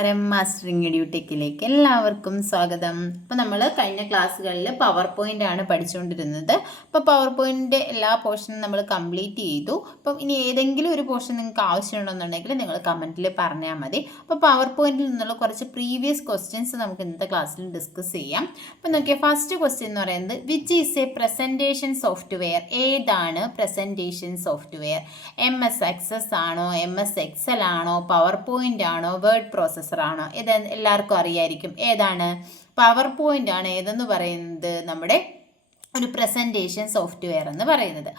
Mastering എഡ്യൂടെക്കിലേക്ക് എല്ലാവർക്കും സ്വാഗതം. അപ്പോൾ നമ്മൾ കഴിഞ്ഞ ക്ലാസ്സുകളിൽ പവർ പോയിന്റ് ആണ് പഠിച്ചുകൊണ്ടിരുന്നത്. അപ്പോൾ പവർ പോയിന്റിൻ്റെ എല്ലാ പോർഷനും നമ്മൾ കംപ്ലീറ്റ് ചെയ്തു. അപ്പം ഇനി ഏതെങ്കിലും ഒരു പോർഷൻ നിങ്ങൾക്ക് ആവശ്യമുണ്ടെന്നുണ്ടെങ്കിൽ നിങ്ങൾ കമൻറ്റിൽ പറഞ്ഞാൽ മതി. അപ്പോൾ പവർ പോയിന്റിൽ നിന്നുള്ള കുറച്ച് പ്രീവിയസ് ക്വസ്റ്റ്യൻസ് നമുക്ക് ഇന്നത്തെ ക്ലാസ്സിൽ ഡിസ്കസ് ചെയ്യാം. അപ്പോൾ നോക്കിയാൽ ഫസ്റ്റ് ക്വസ്റ്റ്യൻ എന്ന് പറയുന്നത് which is A presentation software? ഏതാണ് പ്രസൻറ്റേഷൻ സോഫ്റ്റ്വെയർ? MS Access ആണോ, MS Excel ആണോ, പവർ പോയിന്റ് ആണോ, വേർഡ് പ്രോസസ്സർ ആണോ? ഇത് എല്ലാവർക്കും അറിയായിരിക്കും. ഏതാണ്? പവർ പോയിന്റ് ആണ് ഏതെന്ന് പറയുന്നത് നമ്മുടെ ഒരു പ്രസൻറ്റേഷൻ സോഫ്റ്റ്വെയർ എന്ന് പറയുന്നത്.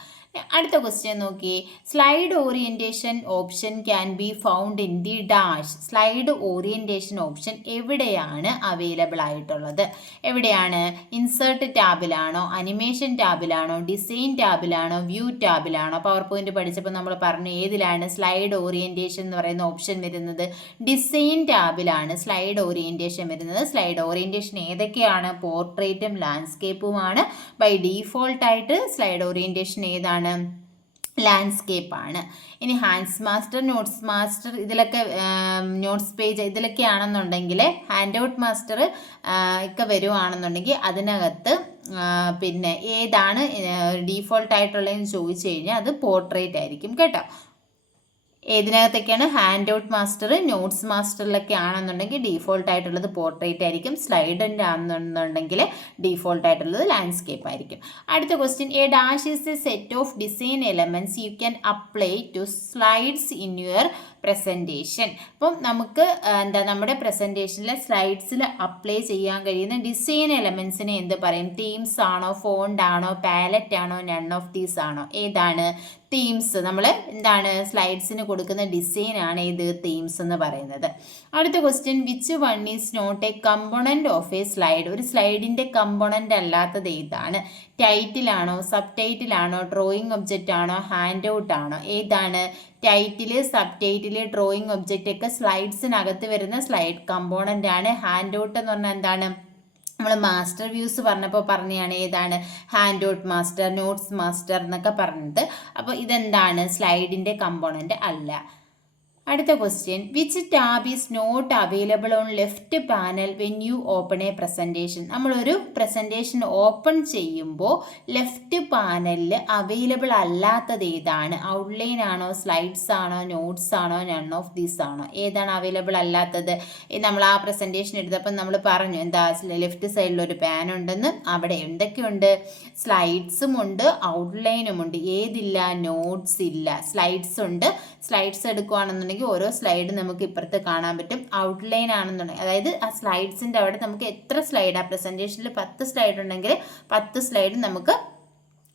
അടുത്ത ക്വസ്റ്റ്യൻ നോക്കി. Slide orientation option can be found in the dash. Slide orientation option എവിടെയാണ് അവൈലബിൾ ആയിട്ടുള്ളത്? എവിടെയാണ്? ഇൻസേർട്ട് ടാബിലാണോ, അനിമേഷൻ ടാബിലാണോ, ഡിസൈൻ ടാബിലാണോ, വ്യൂ ടാബിലാണോ? പവർ പോയിന്റ് പഠിച്ചപ്പോൾ നമ്മൾ പറഞ്ഞു ഏതിലാണ് സ്ലൈഡ് ഓറിയൻറ്റേഷൻ എന്ന് പറയുന്ന ഓപ്ഷൻ വരുന്നത്? ഡിസൈൻ ടാബിലാണ് സ്ലൈഡ് ഓറിയൻറ്റേഷൻ വരുന്നത്. സ്ലൈഡ് ഓറിയൻറ്റേഷൻ ഏതൊക്കെയാണ്? പോർട്രേറ്റും ലാൻഡ്സ്കേപ്പുമാണ്. ബൈ ഡീഫോൾട്ട് ആയിട്ട് സ്ലൈഡ് ഓറിയൻറ്റേഷൻ ഏതാണ്? ലാൻഡ്സ്കേപ്പ് ആണ്. ഇനി ഹാൻഡ്സ് മാസ്റ്റർ, നോട്ട്സ് മാസ്റ്റർ, ഇതിലൊക്കെ നോട്ട്സ് പേജ് ഇതിലൊക്കെ ആണെന്നുണ്ടെങ്കിൽ ഹാൻഡ് ഔട്ട് മാസ്റ്റർ ഒക്കെ വരുവാണെന്നുണ്ടെങ്കിൽ അതിനകത്ത് പിന്നെ ഏതാണ് ഡീഫോൾട്ട് ആയിട്ടുള്ളതെന്ന് ചോദിച്ചു കഴിഞ്ഞാൽ അത് പോർട്രേറ്റ് ആയിരിക്കും കേട്ടോ. ഏതിനകത്തൊക്കെയാണ്? ഹാൻഡ് ഔട്ട് മാസ്റ്റർ, നോട്ട്സ് മാസ്റ്ററിലൊക്കെ ആണെന്നുണ്ടെങ്കിൽ ഡീഫോൾട്ട് ആയിട്ടുള്ളത് പോർട്രേറ്റ് ആയിരിക്കും. സ്ലൈഡിൻ്റെ ആണെന്നുണ്ടെങ്കിൽ ഡീഫോൾട്ട് ആയിട്ടുള്ളത് ലാൻഡ്സ്കേപ്പ് ആയിരിക്കും. അടുത്ത question. A dash is a set of design elements you can apply to slides in your presentation. അപ്പം നമുക്ക് നമ്മുടെ പ്രസൻറ്റേഷനിലെ സ്ലൈഡ്സിൽ അപ്ലൈ ചെയ്യാൻ കഴിയുന്ന ഡിസൈൻ എലമെൻസിനെ എന്ത് പറയും? തീംസ് ആണോ, ഫോണ്ട് ആണോ, പാലറ്റ് ആണോ, നൺ ഓഫ് ദീസ് ആണോ? ഏതാണ്? തീംസ്. നമ്മൾ എന്താണ് സ്ലൈഡ്സിന് കൊടുക്കുന്ന ഡിസൈൻ ആണ് ഇത് തീംസ് എന്ന് പറയുന്നത്. അടുത്ത question. Which one is not a component of a slide? ഒരു സ്ലൈഡിൻ്റെ കമ്പോണൻ്റ് അല്ലാത്തത് ഏതാണ്? ടൈറ്റിലാണോ, സബ് ടൈറ്റിലാണോ, ഡ്രോയിങ് ഒബ്ജക്റ്റ് ആണോ, ഹാൻഡ് ഔട്ട് ആണോ? ഏതാണ്? Title, subtitle, drawing object ഒക്കെ സ്ലൈഡ്സിനകത്ത് വരുന്ന സ്ലൈഡ് കമ്പോണൻ്റ് ആണ്. ഹാൻഡ് ഔട്ട് എന്ന് പറഞ്ഞാൽ എന്താണ്? നമ്മൾ മാസ്റ്റർ വ്യൂസ് പറഞ്ഞപ്പോൾ പറഞ്ഞതാണ് ഏതാണ്? Handout master, notes master എന്നൊക്കെ പറഞ്ഞത്. അപ്പോൾ ഇതെന്താണ്? സ്ലൈഡിൻ്റെ കമ്പോണൻ്റ് അല്ല. അടുത്ത question. Which tab is not available on left panel when you open A presentation? നമ്മളൊരു പ്രസൻറ്റേഷൻ ഓപ്പൺ ചെയ്യുമ്പോൾ ലെഫ്റ്റ് പാനലിൽ അവൈലബിൾ അല്ലാത്തത് ഏതാണ്? ഔട്ട്ലൈൻ ആണോ, സ്ലൈഡ്സ് ആണോ, നോട്ട്സ് ആണോ, നൺ ഓഫ് ദീസ് ആണോ? ഏതാണ് അവൈലബിൾ അല്ലാത്തത്? നമ്മൾ ആ പ്രസൻറ്റേഷൻ എടുത്തപ്പോൾ നമ്മൾ പറഞ്ഞു എന്താ ലെഫ്റ്റ് സൈഡിൽ ഒരു പാൻ ഉണ്ടെന്ന്. അവിടെ എന്തൊക്കെയുണ്ട്? സ്ലൈഡ്സും ഉണ്ട്, ഔട്ട്ലൈനും ഉണ്ട്. ഏതില്ല? നോട്ട്സ് ഇല്ല. സ്ലൈഡ്സ് ഉണ്ട്. സ്ലൈഡ്സ് എടുക്കുകയാണെന്നുണ്ടെങ്കിൽ ഓരോ സ്ലൈഡ് നമുക്ക് ഇപ്പുറത്ത് കാണാൻ പറ്റും. ഔട്ട്ലൈൻ ആണെന്നുണ്ടെങ്കിൽ അതായത് ആ സ്ലൈഡ്സിൻ്റെ അവിടെ നമുക്ക് എത്ര സ്ലൈഡ്, ആ പ്രസൻറ്റേഷനിൽ 10 സ്ലൈഡ് ഉണ്ടെങ്കിൽ 10 സ്ലൈഡ് നമുക്ക്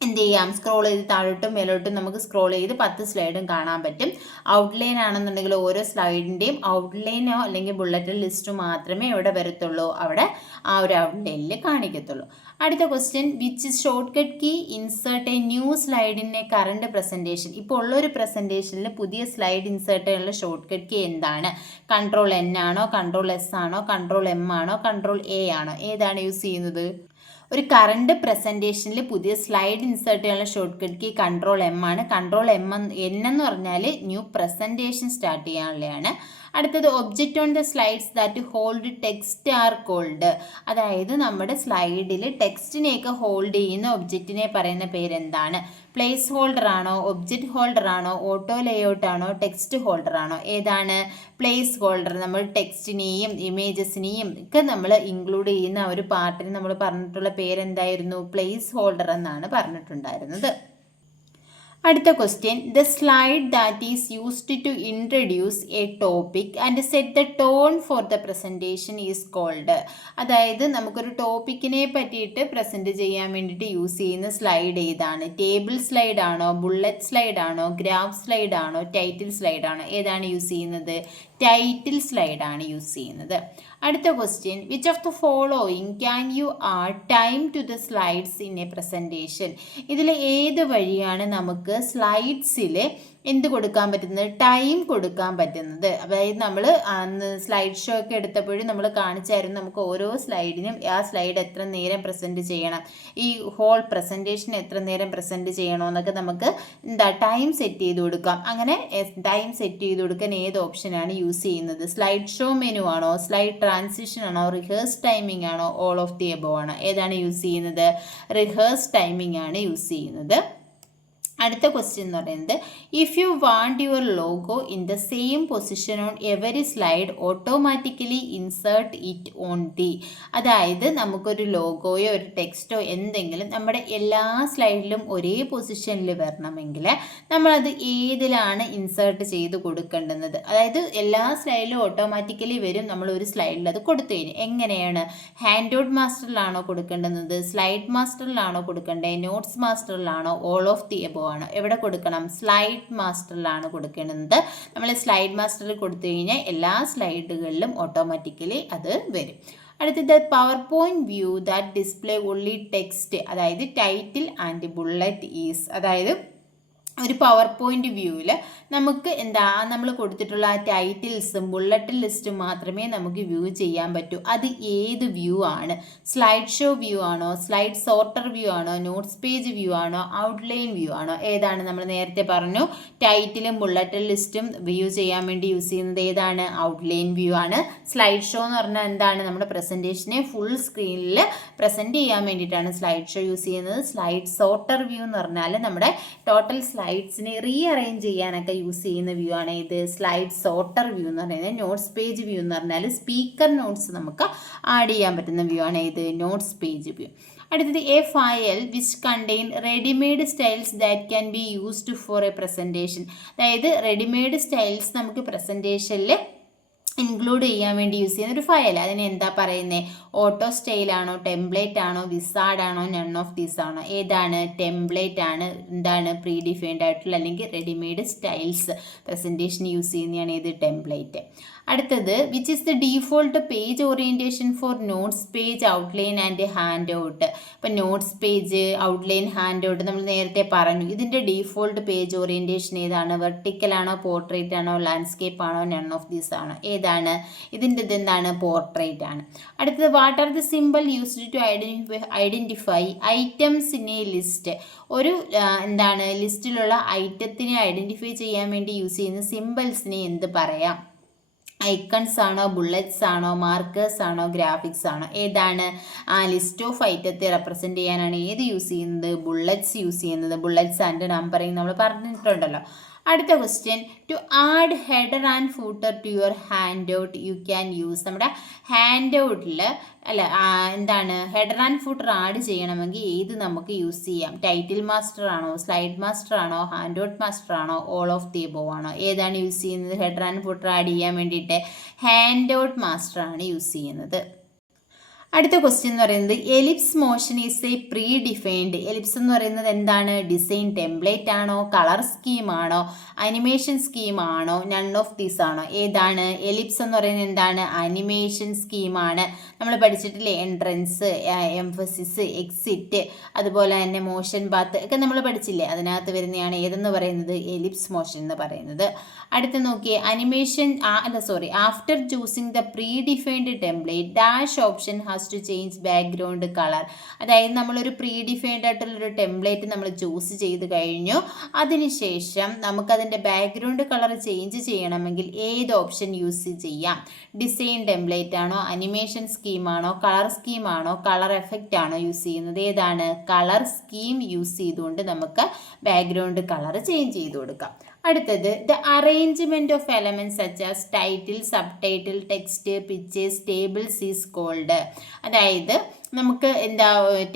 എന്ത് ചെയ്യാം? സ്ക്രോൾ ചെയ്ത് താഴോട്ടും മേലോട്ടും നമുക്ക് സ്ക്രോൾ ചെയ്ത് 10 സ്ലൈഡും കാണാൻ പറ്റും. ഔട്ട്ലൈൻ ആണെന്നുണ്ടെങ്കിൽ ഓരോ സ്ലൈഡിൻ്റെയും ഔട്ട്ലൈനോ അല്ലെങ്കിൽ ബുള്ളറ്റ് ലിസ്റ്റോ മാത്രമേ ഇവിടെ വരത്തുള്ളൂ, അവിടെ ആ ഒരു ഔട്ട്ലൈനിൽ കാണിക്കത്തുള്ളൂ. അടുത്ത question. Which shortcut key insert a new slide in a current presentation? ഇപ്പോൾ ഉള്ളൊരു പ്രസൻറ്റേഷനിൽ പുതിയ സ്ലൈഡ് ഇൻസേർട്ട് ചെയ്യാനുള്ള ഷോർട്ട് കട്ട് കീ എന്താണ്? കൺട്രോൾ N ആണോ, കൺട്രോൾ S ആണോ, കൺട്രോൾ M ആണോ, കൺട്രോൾ A ആണോ? ഏതാണ് യൂസ് ചെയ്യുന്നത്? ഒരു കറണ്ട് പ്രസൻറ്റേഷനിൽ പുതിയ സ്ലൈഡ് ഇൻസേർട്ട് ചെയ്യാനുള്ള shortcut key control M ആണ്. കൺട്രോൾ N എന്ന് പറഞ്ഞാൽ ന്യൂ പ്രസൻറ്റേഷൻ സ്റ്റാർട്ട് ചെയ്യാനുള്ളതാണ്. അടുത്തത്. Object on the slides that hold text are called. അതായത് നമ്മുടെ സ്ലൈഡിൽ ടെക്സ്റ്റിനെയൊക്കെ ഹോൾഡ് ചെയ്യുന്ന ഒബ്ജക്റ്റിനെ പറയുന്ന പേരെന്താണ്? പ്ലേസ് ഹോൾഡർ ആണോ, ഒബ്ജക്റ്റ് ഹോൾഡർ ആണോ, ഓട്ടോ ലേഔട്ട് ആണോ, ടെക്സ്റ്റ് ഹോൾഡർ ആണോ? ഏതാണ്? Placeholder. നമ്മൾ ടെക്സ്റ്റിനെയും ഇമേജസിനെയും ഒക്കെ നമ്മൾ ഇൻക്ലൂഡ് ചെയ്യുന്ന ഒരു പാർട്ടിന് നമ്മൾ പറഞ്ഞിട്ടുള്ള പേരെന്തായിരുന്നു? പ്ലേസ് ഹോൾഡർ എന്നാണ് പറഞ്ഞിട്ടുണ്ടായിരുന്നത്. അടുത്ത question. The slide that is used to introduce a topic and set the tone for the presentation is called. അതായത് നമുക്കൊരു ടോപ്പിക്കിനെ പറ്റിയിട്ട് പ്രസൻറ്റ് ചെയ്യാൻ വേണ്ടിയിട്ട് യൂസ് ചെയ്യുന്ന സ്ലൈഡ് ഏതാണ്? ടേബിൾ സ്ലൈഡ് ആണോ, ബുള്ളറ്റ് സ്ലൈഡ് ആണോ, ഗ്രാഫ് സ്ലൈഡ് ആണോ, ടൈറ്റിൽ സ്ലൈഡ് ആണോ? ഏതാണ് യൂസ് ചെയ്യുന്നത്? ടൈറ്റിൽ സ്ലൈഡ് ആണ് യൂസ് ചെയ്യുന്നത്. അടുത്ത question. Which of the following can you add time to the slides in a presentation? ഇതിൽ ഏത് വഴിയാണ് നമുക്ക് സ്ലൈഡ്സിൽ എന്ത് കൊടുക്കാൻ പറ്റുന്നത്, ടൈം കൊടുക്കാൻ പറ്റുന്നത്. അതായത് നമ്മൾ സ്ലൈഡ് ഷോ ഒക്കെ എടുത്തപ്പോഴും നമ്മൾ കാണിച്ചായിരുന്നു നമുക്ക് ഓരോ സ്ലൈഡിനും ആ സ്ലൈഡ് എത്ര നേരം പ്രസൻറ്റ് ചെയ്യണം, ഈ ഹോൾ പ്രസൻറ്റേഷൻ എത്ര നേരം പ്രസൻറ്റ് ചെയ്യണമെന്നൊക്കെ നമുക്ക് ടൈം സെറ്റ് ചെയ്ത് കൊടുക്കാം. അങ്ങനെ ടൈം സെറ്റ് ചെയ്ത് കൊടുക്കാൻ ഏത് ഓപ്ഷനാണ് യൂസ് ചെയ്യുന്നത്? സ്ലൈഡ് ഷോ മെനു ആണോ, സ്ലൈഡ് ട്രാൻസിഷൻ ആണോ, റിഹേഴ്സ് ടൈമിംഗ് ആണോ, ഓൾ ഓഫ് ദി എബോവ് ആണോ? ഏതാണ് യൂസ് ചെയ്യുന്നത്? റിഹേഴ്സ് ടൈമിംഗ് ആണ് യൂസ് ചെയ്യുന്നത്. അടുത്ത ക്വസ്റ്റ്യൻ എന്ന് പറയുന്നത്, if you want your logo in the same position on every slide automatically insert it on the. അതായത് നമുക്കൊരു ലോഗോയോ ഒരു ടെക്സ്റ്റോ എന്തെങ്കിലും നമ്മുടെ എല്ലാ സ്ലൈഡിലും ഒരേ പൊസിഷനിൽ വരണമെങ്കിൽ നമ്മളത് ഏതിലാണ് ഇൻസേർട്ട് ചെയ്ത് കൊടുക്കേണ്ടുന്നത്? അതായത് എല്ലാ സ്ലൈഡിലും ഓട്ടോമാറ്റിക്കലി വരും, നമ്മൾ ഒരു സ്ലൈഡിൽ അത് കൊടുത്തു കഴിഞ്ഞു. എങ്ങനെയാണ്? ഹാൻഡ് ഔട്ട് മാസ്റ്ററിലാണോ കൊടുക്കേണ്ടുന്നത്, സ്ലൈഡ് മാസ്റ്ററിലാണോ കൊടുക്കേണ്ടത്, നോട്ട്സ് മാസ്റ്ററിലാണോ, ഓൾ ഓഫ് ദി എബോവ് ആണ്? എവിടെ കൊടുക്കണം? സ്ലൈഡ് മാസ്റ്ററിലാണ് കൊടുക്കേണ്ടത്. നമ്മൾ സ്ലൈഡ് മാസ്റ്ററിൽ കൊടുത്തു കഴിഞ്ഞാൽ എല്ലാ സ്ലൈഡുകളിലും ഓട്ടോമാറ്റിക്കലി അത് വരും. അടുത്തത് power point view that display only text, അതായത് ടൈറ്റിൽ ആൻഡ് ബുള്ളറ്റ് ഈസ്. അതായത് ഒരു പവർ പോയിന്റ് വ്യൂവിൽ നമുക്ക് നമ്മൾ കൊടുത്തിട്ടുള്ള ആ ടൈറ്റിൽസും ബുള്ളറ്റ് ലിസ്റ്റും മാത്രമേ നമുക്ക് വ്യൂ ചെയ്യാൻ പറ്റൂ. അത് ഏത് വ്യൂ ആണ്? സ്ലൈഡ് ഷോ വ്യൂ ആണോ, സ്ലൈഡ് സോർട്ടർ വ്യൂ ആണോ, നോട്ട്സ് പേജ് വ്യൂ ആണോ, ഔട്ട്ലൈൻ വ്യൂ ആണോ? ഏതാണ്? നമ്മൾ നേരത്തെ പറഞ്ഞു ടൈറ്റിലും ബുള്ളറ്റ് ലിസ്റ്റും വ്യൂ ചെയ്യാൻ വേണ്ടി യൂസ് ചെയ്യുന്നത് ഏതാണ്? ഔട്ട്ലൈൻ വ്യൂ ആണ്. സ്ലൈഡ് ഷോ എന്ന് പറഞ്ഞാൽ എന്താണ്? നമ്മുടെ പ്രസൻറ്റേഷനെ ഫുൾ സ്ക്രീനിൽ പ്രസൻറ്റ് ചെയ്യാൻ വേണ്ടിയിട്ടാണ് സ്ലൈഡ് ഷോ യൂസ് ചെയ്യുന്നത്. സ്ലൈഡ് സോർട്ടർ വ്യൂ എന്ന് പറഞ്ഞാൽ നമ്മുടെ ടോട്ടൽ സ്ലൈഡ്സിനെ റീഅറേഞ്ച് ചെയ്യാനൊക്കെ യൂസ് ചെയ്യുന്ന വ്യൂ ആണ് ഇത് സ്ലൈഡ് സോർട്ടർ വ്യൂ എന്ന് പറയുന്നത്. നോട്ട്സ് പേജ് വ്യൂ എന്ന് പറഞ്ഞാൽ സ്പീക്കർ നോട്ട്സ് നമുക്ക് ആഡ് ചെയ്യാൻ പറ്റുന്ന വ്യൂ ആണ് ഇത് നോട്ട്സ് പേജ് വ്യൂ. അടുത്തത് A file which contain readymade styles that can be used for A presentation. അതായത് റെഡിമെയ്ഡ് സ്റ്റൈൽസ് നമുക്ക് പ്രസൻറ്റേഷനിൽ ഇൻക്ലൂഡ് ചെയ്യാൻ വേണ്ടി യൂസ് ചെയ്യുന്ന ഒരു ഫയൽ. അതിന് എന്താ പറയുന്നത്? ഓട്ടോ സ്റ്റൈലാണോ, ടെംപ്ലേറ്റ് ആണോ, വിസാർഡ് ആണോ, നൺ ഓഫ് ദീസ് ആണോ? ഏതാണ്? ടെംപ്ലേറ്റ് ആണ്. എന്താണ്? പ്രീ ഡിഫൈൻഡ് ആയിട്ടുള്ള അല്ലെങ്കിൽ റെഡിമെയ്ഡ് സ്റ്റൈൽസ് പ്രസൻറ്റേഷൻ യൂസ് ചെയ്യുന്നതാണ് ഏത്? ടെംപ്ലേറ്റ്. അടുത്തത് which is the default page orientation for notes page, outline and handout. ഇപ്പം notes page, outline, handout നമ്മൾ നേരത്തെ പറഞ്ഞു. ഇതിൻ്റെ ഡീഫോൾട്ട് പേജ് ഓറിയൻറ്റേഷൻ ഏതാണ്? വെർട്ടിക്കൽ ആണോ, പോർട്രേറ്റ് ആണോ, ലാൻഡ്സ്കേപ്പ് ആണോ, നൺ ഓഫ് ദീസ് ആണോ? ഏതാണ്? ഇതിൻ്റെ ഇതെന്താണ്? പോർട്രേറ്റ് ആണ്. അടുത്തത് what are the simple used to identify items in a list. ഒരു ലിസ്റ്റിലുള്ള ഐറ്റത്തിനെ ഐഡൻറ്റിഫൈ ചെയ്യാൻ വേണ്ടി യൂസ് ചെയ്യുന്ന സിമ്പിൾസിനെ എന്ത് പറയാം? ഐക്കൺസ് ആണോ, ബുള്ളറ്റ്സ് ആണോ, മാർക്കേഴ്സ് ആണോ, ഗ്രാഫിക്സ് ആണോ? ഏതാണ്? ലിസ്റ്റ് ഓഫ് ഐറ്റത്തെ റെപ്രസെൻറ്റ് ചെയ്യാനാണ് ഏത് യൂസ് ചെയ്യുന്നത്? ബുള്ളറ്റ്സ് യൂസ് ചെയ്യുന്നത്. ബുള്ളറ്റ്സ് ആൻഡ് നമ്പറിങ് നമ്മൾ പറഞ്ഞിട്ടുണ്ടല്ലോ. അടുത്ത question, to add header and footer to your handout you can use. നമ്മുടെ ഹാൻഡ് ഔട്ടിൽ ഹെഡർ ആൻഡ് ഫൂട്ടർ ആഡ് ചെയ്യണമെങ്കിൽ ഏത് നമുക്ക് യൂസ് ചെയ്യാം? ടൈറ്റിൽ മാസ്റ്റർ ആണോ, സ്ലൈഡ് മാസ്റ്റർ ആണോ, ഹാൻഡ് ഔട്ട് മാസ്റ്റർ ആണോ, ഓൾ ഓഫ് ദി എബോവ് ആണോ? ഏതാണ് യൂസ് ചെയ്യുന്നത് ഹെഡർ ആൻഡ് ഫൂട്ടർ ആഡ് ചെയ്യാൻ വേണ്ടിയിട്ട്? ഹാൻഡ് ഔട്ട് മാസ്റ്റർ ആണ് യൂസ് ചെയ്യുന്നത്. അടുത്ത ക്വസ്റ്റ്യൻ എന്ന് പറയുന്നത് ellipse motion is A pre defined. Ellipse എന്ന് പറയുന്നത് എന്താണ്? ഡിസൈൻ ടെംപ്ലേറ്റ് ആണോ, കളർ സ്കീം ആണോ, അനിമേഷൻ സ്കീം ആണോ, നൺ ഓഫ് ദീസ് ആണോ? ഏതാണ്? എലിപ്സ് എന്ന് പറയുന്നത് എന്താണ്? അനിമേഷൻ സ്കീമാണ്. നമ്മൾ പഠിച്ചിട്ടില്ലേ? എൻട്രൻസ്, എംഫസിസ്, എക്സിറ്റ്, അതുപോലെ തന്നെ മോഷൻ ബാത്ത് ഒക്കെ നമ്മൾ പഠിച്ചില്ലേ? അതിനകത്ത് വരുന്നതാണ് ഏതെന്ന് പറയുന്നത്? എലിപ്സ് മോഷൻ എന്ന് പറയുന്നത്. അടുത്ത് നോക്കിയേ, animation after choosing the predefined template dash option has to change background colour. അതായത് നമ്മളൊരു പ്രീ ഡിഫൈൻഡ് ആയിട്ടുള്ളൊരു ടെംപ്ലേറ്റ് നമ്മൾ ചൂസ് ചെയ്ത് കഴിഞ്ഞു, അതിനുശേഷം നമുക്കതിൻ്റെ ബാക്ക്ഗ്രൗണ്ട് കളർ ചേഞ്ച് ചെയ്യണമെങ്കിൽ ഏത് ഓപ്ഷൻ യൂസ് ചെയ്യാം? ഡിസൈൻ ടെംപ്ലേറ്റ് ആണോ, അനിമേഷൻ സ്കീമാണോ, കളർ സ്കീമാണോ, കളർ എഫക്റ്റ് ആണോ യൂസ് ചെയ്യുന്നത്? ഏതാണ്? കളർ സ്കീം യൂസ് ചെയ്തുകൊണ്ട് നമുക്ക് ബാക്ക്ഗ്രൗണ്ട് കളർ ചേഞ്ച് ചെയ്ത് കൊടുക്കാം. അടുത്തത് the arrangement of elements such as title, subtitle, text, pictures, tables is called. അതായത് നമുക്ക്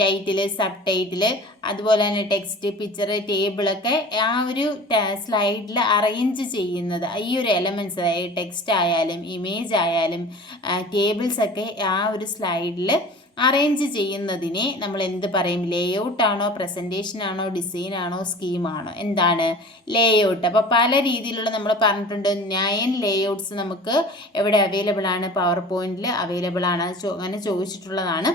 ടൈറ്റില്, സബ് ടൈറ്റില്, അതുപോലെ തന്നെ ടെക്സ്റ്റ്, പിക്ചർ, ടേബിളൊക്കെ ആ ഒരു സ്ലൈഡിൽ അറേഞ്ച് ചെയ്യുന്നത്, ഈ ഒരു എലമെൻറ്റ്സ്, അതായത് ടെക്സ്റ്റ് ആയാലും ഇമേജ് ആയാലും ടേബിൾസൊക്കെ ആ ഒരു സ്ലൈഡിൽ അറേഞ്ച് ചെയ്യുന്നതിനെ നമ്മൾ എന്ത് പറയും? ലേഔട്ട് ആണോ, പ്രസൻറ്റേഷൻ ആണോ, ഡിസൈൻ ആണോ, സ്കീമാണോ? എന്താണ്? ലേഔട്ട്. അപ്പോൾ പല രീതിയിലുള്ള നമ്മൾ പറഞ്ഞിട്ടുണ്ട് 9 ലേഔട്ട്സ് നമുക്ക് എവിടെ അവൈലബിൾ ആണ്? പവർ പോയിന്റിൽ അവൈലബിൾ ആണ്. അങ്ങനെ ചോദിച്ചിട്ടുള്ളതാണ്.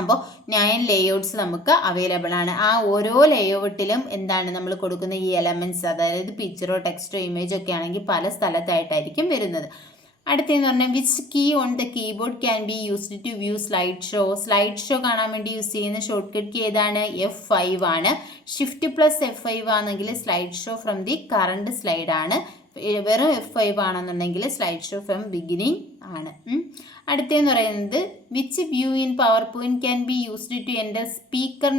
അപ്പോൾ 9 ലേഔട്ട്സ് നമുക്ക് അവൈലബിൾ ആണ്. ആ ഓരോ ലേഔട്ടിലും എന്താണ് നമ്മൾ കൊടുക്കുന്ന ഈ എലമെൻറ്റ്സ്, അതായത് പിക്ചറോ ടെക്സ്റ്റോ ഇമേജോ ഒക്കെ ആണെങ്കിൽ പല സ്ഥലത്തായിട്ടായിരിക്കും വരുന്നത്. അടുത്തെന്ന് പറഞ്ഞാൽ which key on the keyboard can be used to view slide show കാണാൻ വേണ്ടി യൂസ് ചെയ്യുന്ന ഷോർട്ട് കട്ട് കീ ഏതാണ്? F5 ആണ്. Shift+F5 ആണെങ്കിൽ slide show from the current slide ആണ്. വെറും F5 ആണെന്നുണ്ടെങ്കിൽ സ്ലൈഡ് ഷോ ഫ്രം ബിഗിനിങ് ആണ്. അടുത്തെന്ന് പറയുന്നത് which view in power point can be used to enter speaker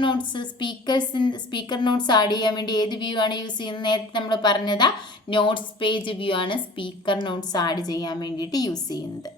notes add ചെയ്യാൻ വേണ്ടി ഏത് വ്യൂ ആണ് യൂസ് ചെയ്യുന്നത്? നേരത്തെ നമ്മൾ പറഞ്ഞതാ നോട്ട്സ് പേജ് വ്യൂ ആണ് സ്പീക്കർ നോട്ട്സ് ആഡ് ചെയ്യാൻ വേണ്ടിയിട്ട് യൂസ് ചെയ്യുന്നത്.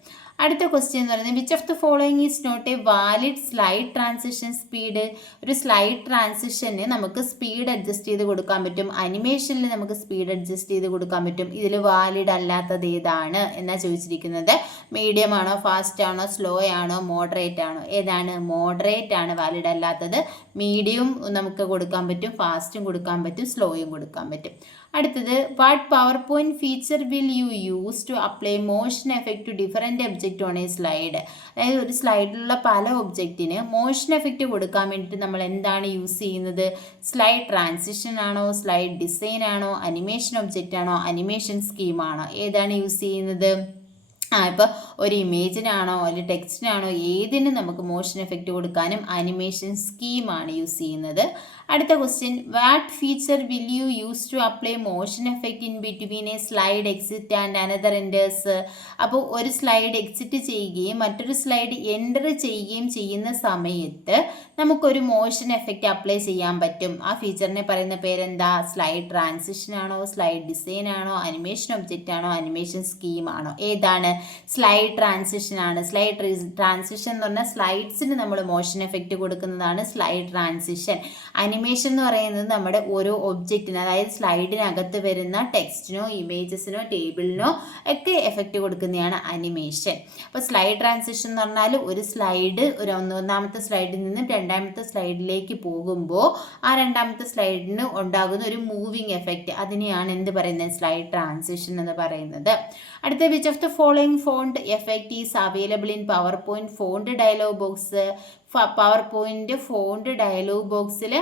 അടുത്ത ക്വസ്റ്റ്യൻ എന്ന് പറയുന്നത് which of the following is not a valid slide transition speed. ഒരു സ്ലൈഡ് ട്രാൻസിഷന് നമുക്ക് സ്പീഡ് അഡ്ജസ്റ്റ് ചെയ്ത് കൊടുക്കാൻ പറ്റും, അനിമേഷനിൽ നമുക്ക് സ്പീഡ് അഡ്ജസ്റ്റ് ചെയ്ത് കൊടുക്കാൻ പറ്റും. ഇതിൽ വാലിഡ് അല്ലാത്തത് ഏതാണ് എന്നാ ചോദിച്ചിരിക്കുന്നത്? മീഡിയം ആണോ, ഫാസ്റ്റ് ആണോ, സ്ലോ ആണോ, മോഡറേറ്റ് ആണോ? ഏതാണ്? മോഡറേറ്റ് ആണ് വാലിഡ് അല്ലാത്തത്. മീഡിയം നമുക്ക് കൊടുക്കാൻ പറ്റും, ഫാസ്റ്റും കൊടുക്കാൻ പറ്റും, സ്ലോയും കൊടുക്കാൻ പറ്റും. അടുത്തത് what PowerPoint feature will you use to apply motion effect to different object on a slide. അതായത് ഒരു സ്ലൈഡിലുള്ള പല ഒബ്ജക്റ്റിന് മോഷൻ എഫക്റ്റ് കൊടുക്കാൻ വേണ്ടിയിട്ട് നമ്മൾ എന്താണ് യൂസ് ചെയ്യുന്നത്? സ്ലൈഡ് ട്രാൻസിഷൻ ആണോ, സ്ലൈഡ് ഡിസൈൻ ആണോ, അനിമേഷൻ ഒബ്ജക്റ്റ് ആണോ, അനിമേഷൻ സ്കീമാണോ? ഏതാണ് യൂസ് ചെയ്യുന്നത്? ഇപ്പോൾ ഒരു ഇമേജിനാണോ അല്ലെങ്കിൽ ടെക്സ്റ്റിനാണോ ഏതിനും നമുക്ക് മോഷൻ എഫക്റ്റ് കൊടുക്കാനും അനിമേഷൻ സ്കീമാണ് യൂസ് ചെയ്യുന്നത്. അടുത്ത question what feature will you use to apply motion effect in between a slide exit and another enters. അപ്പോൾ ഒരു സ്ലൈഡ് എക്സിറ്റ് ചെയ്യുകയും മറ്റൊരു സ്ലൈഡ് എൻ്റർ ചെയ്യുകയും ചെയ്യുന്ന സമയത്ത് നമുക്കൊരു മോഷൻ എഫക്റ്റ് അപ്ലൈ ചെയ്യാൻ പറ്റും. ആ ഫീച്ചറിനെ പറയുന്ന പേരെന്താ? സ്ലൈഡ് ട്രാൻസിഷൻ ആണോ, സ്ലൈഡ് ഡിസൈൻ ആണോ, അനിമേഷൻ ഒബ്ജക്റ്റ് ആണോ, അനിമേഷൻ സ്കീം ആണോ? ഏതാണ്? സ്ലൈഡ് ട്രാൻസിഷൻ ആണ്. സ്ലൈഡ് ട്രാൻസിഷൻ എന്ന് പറഞ്ഞാൽ സ്ലൈഡ്സിന് നമ്മൾ മോഷൻ എഫക്റ്റ് കൊടുക്കുന്നതാണ് സ്ലൈഡ് ട്രാൻസിഷൻ. അനിമേഷൻ എന്ന് പറയുന്നത് നമ്മുടെ ഓരോ ഒബ്ജക്റ്റിന്, അതായത് സ്ലൈഡിനകത്ത് വരുന്ന ടെക്സ്റ്റിനോ ഇമേജസിനോ ടേബിളിനോ ഒക്കെ എഫക്റ്റ് കൊടുക്കുന്നതാണ് അനിമേഷൻ. അപ്പോൾ സ്ലൈഡ് ട്രാൻസിഷൻ എന്ന് പറഞ്ഞാൽ ഒരു സ്ലൈഡ് ഒന്നാമത്തെ സ്ലൈഡിൽ നിന്ന് രണ്ടാമത്തെ സ്ലൈഡിലേക്ക് പോകുമ്പോൾ ആ രണ്ടാമത്തെ സ്ലൈഡിന് ഉണ്ടാകുന്ന ഒരു മൂവിങ് എഫക്റ്റ്, അതിനെയാണ് എന്ത് പറയുന്നത്? സ്ലൈഡ് ട്രാൻസിഷൻ എന്ന് പറയുന്നത്. അടുത്ത which of the following font effect is available in power point font dialogue box. Power point font dialogue ബോക്സിൽ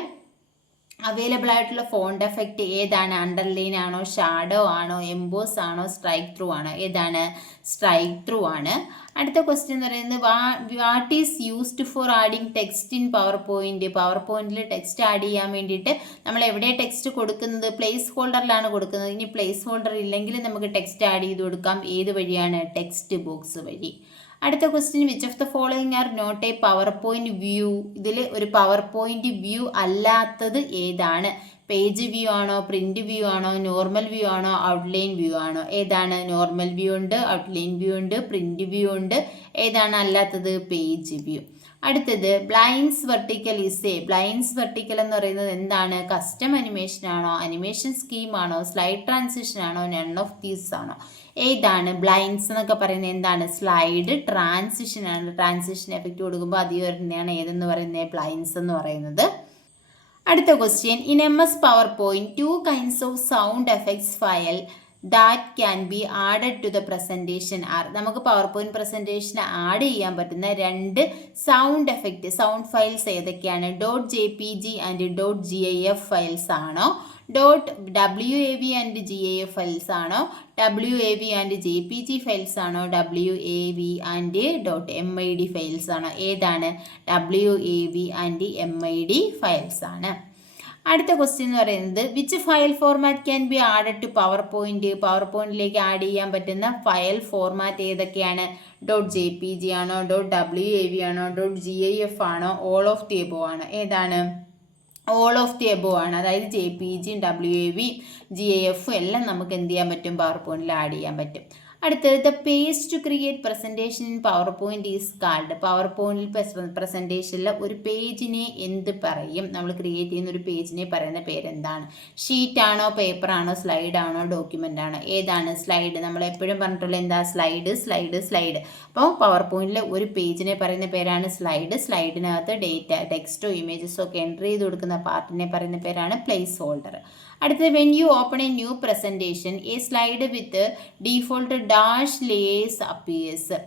അവൈലബിൾ ആയിട്ടുള്ള ഫോണ്ട് എഫക്റ്റ് ഏതാണ്? അണ്ടർലൈൻ ആണോ, ഷാഡോ ആണോ, എംബോസ് ആണോ, സ്ട്രൈക്ക് ത്രൂ ആണോ? ഏതാണ്? സ്ട്രൈക്ക് ത്രൂ ആണ്. അടുത്ത ക്വസ്റ്റ്യൻ എന്ന് പറയുന്നത് what is used for adding text in power point. Power പോയിന്റിൽ ടെക്സ്റ്റ് ആഡ് ചെയ്യാൻ വേണ്ടിയിട്ട് നമ്മൾ എവിടെ ടെക്സ്റ്റ് കൊടുക്കുന്നത്? പ്ലേസ് ഹോൾഡറിലാണ് കൊടുക്കുന്നത്. ഇനി പ്ലേസ് ഹോൾഡർ ഇല്ലെങ്കിൽ നമുക്ക് ടെക്സ്റ്റ് ആഡ് ചെയ്ത് കൊടുക്കാം. ഏത് വഴിയാണ്? ടെക്സ്റ്റ് ബോക്സ് വഴി. അടുത്ത question which of the following are not a power point view. ഇതിൽ ഒരു പവർ പോയിന്റ് വ്യൂ അല്ലാത്തത് ഏതാണ്? പേജ് വ്യൂ ആണോ, പ്രിന്റ് വ്യൂ ആണോ, നോർമൽ വ്യൂ ആണോ, ഔട്ട്ലൈൻ വ്യൂ ആണോ? ഏതാണ്? നോർമൽ വ്യൂ ഉണ്ട്, ഔട്ട്ലൈൻ വ്യൂ ഉണ്ട്, പ്രിന്റ് വ്യൂ ഉണ്ട്. ഏതാണ് അല്ലാത്തത്? Page view. അടുത്തത് ബ്ലൈൻഡ്സ് വെർട്ടിക്കൽ ബ്ലൈൻഡ്സ് വെർട്ടിക്കൽ എന്ന് പറയുന്നത് എന്താണ്? കസ്റ്റം അനിമേഷൻ ആണോ, അനിമേഷൻ സ്കീം ആണോ, സ്ലൈഡ് ട്രാൻസിഷൻ ആണോ, നൺ ഓഫ് ദീസ് ആണോ? ഏതാണ്? ബ്ലൈൻഡ്സ് എന്നൊക്കെ പറയുന്നത് എന്താണ്? സ്ലൈഡ് ട്രാൻസിഷൻ ആണ്. ട്രാൻസിഷൻ എഫക്റ്റ് കൊടുക്കുമ്പോൾ അധികം വരുന്നതാണ് ഏതെന്ന് പറയുന്നത്? ബ്ലൈൻഡ്സ് എന്ന് പറയുന്നത്. അടുത്ത question in MS PowerPoint 2 kinds of sound effects file that can be added to the presentation are. നമുക്ക് പവർ പോയിന്റ് പ്രസൻറ്റേഷന് ആഡ് ചെയ്യാൻ പറ്റുന്ന രണ്ട് സൗണ്ട് ഫയൽസ് ഏതൊക്കെയാണ്? .jpg ആൻഡ് .gif ഫയൽസ് ആണോ, .wav ആൻഡ് gif ഫയൽസ് ആണോ, WAV ആൻഡ് JPG ഫയൽസ് ആണോ, WAV and .mid files ആണോ? ഏതാണ്? WAV ആൻഡ് MID ഫയൽസ് ആണ്. അടുത്ത ക്വസ്റ്റ്യൻ എന്ന് പറയുന്നത് which file format can be added to power പോയിന്റിലേക്ക് ആഡ് ചെയ്യാൻ പറ്റുന്ന ഫയൽ ഫോർമാറ്റ് ഏതൊക്കെയാണ്? .jpg ആണോ, .wav ആണോ, .gif ആണോ, ഓൾ ഓഫ് ദി എബോവ് ആണോ? ഏതാണ്? ഓൾ ഓഫ് ദി എബോവ് ആണ്. അതായത് JPG, WAV, GIF എല്ലാം നമുക്ക് എന്ത് ചെയ്യാൻ പറ്റും? പവർ പോയിന്റിൽ ആഡ് ചെയ്യാൻ പറ്റും. അടുത്തത് the page to create presentation in power point is called. Power പോയിന്റിൽ പ്രസൻറ്റേഷനിൽ ഒരു പേജിനെ എന്ത് പറയും? നമ്മൾ ക്രിയേറ്റ് ചെയ്യുന്ന ഒരു പേജിനെ പറയുന്ന പേരെന്താണ്? ഷീറ്റ് ആണോ, പേപ്പർ ആണോ, സ്ലൈഡ് ആണോ, ഡോക്യുമെൻ്റ് ആണോ? ഏതാണ്? സ്ലൈഡ്. നമ്മൾ എപ്പോഴും പറഞ്ഞിട്ടുള്ള എന്താ? സ്ലൈഡ്. അപ്പോൾ പവർ പോയിന്റിൽ ഒരു പേജിനെ പറയുന്ന പേരാണ് സ്ലൈഡ്. സ്ലൈഡിനകത്ത് ടെക്സ്റ്റോ ഇമേജസോ ഒക്കെ എൻ്റർ ചെയ്ത് കൊടുക്കുന്ന പാർട്ടിനെ പറയുന്ന പേരാണ് പ്ലേസ് ഹോൾഡർ. അടുത്തത് when you open A new presentation A slide with default dash layers appears.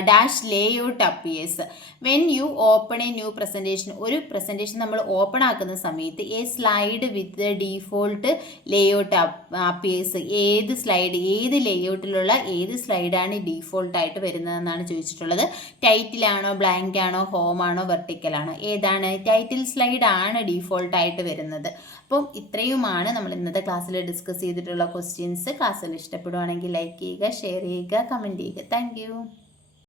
Dash layout appears when you open A new presentation. ഒരു പ്രസൻറ്റേഷൻ നമ്മൾ ഓപ്പൺ ആക്കുന്ന സമയത്ത് A slide with default layout appears. ഏത് ലേഔട്ടിലുള്ള ഏത് സ്ലൈഡാണ് ഡീഫോൾട്ടായിട്ട് വരുന്നതെന്നാണ് ചോദിച്ചിട്ടുള്ളത്. ടൈറ്റിലാണോ, blank ആണോ, home ആണോ, vertical ആണോ? ഏതാണ്? ടൈറ്റിൽ സ്ലൈഡ് ആണ് ഡീഫോൾട്ടായിട്ട് വരുന്നത്. അപ്പം ഇത്രയുമാണ് നമ്മൾ ഇന്നത്തെ ക്ലാസ്സിൽ ഡിസ്കസ് ചെയ്തിട്ടുള്ള ക്വസ്റ്റ്യൻസ്. ക്ലാസ്സിൽ ഇഷ്ടപ്പെടുവാണെങ്കിൽ ലൈക്ക് ചെയ്യുക, ഷെയർ ചെയ്യുക, കമൻറ്റ് ചെയ്യുക. Thank you.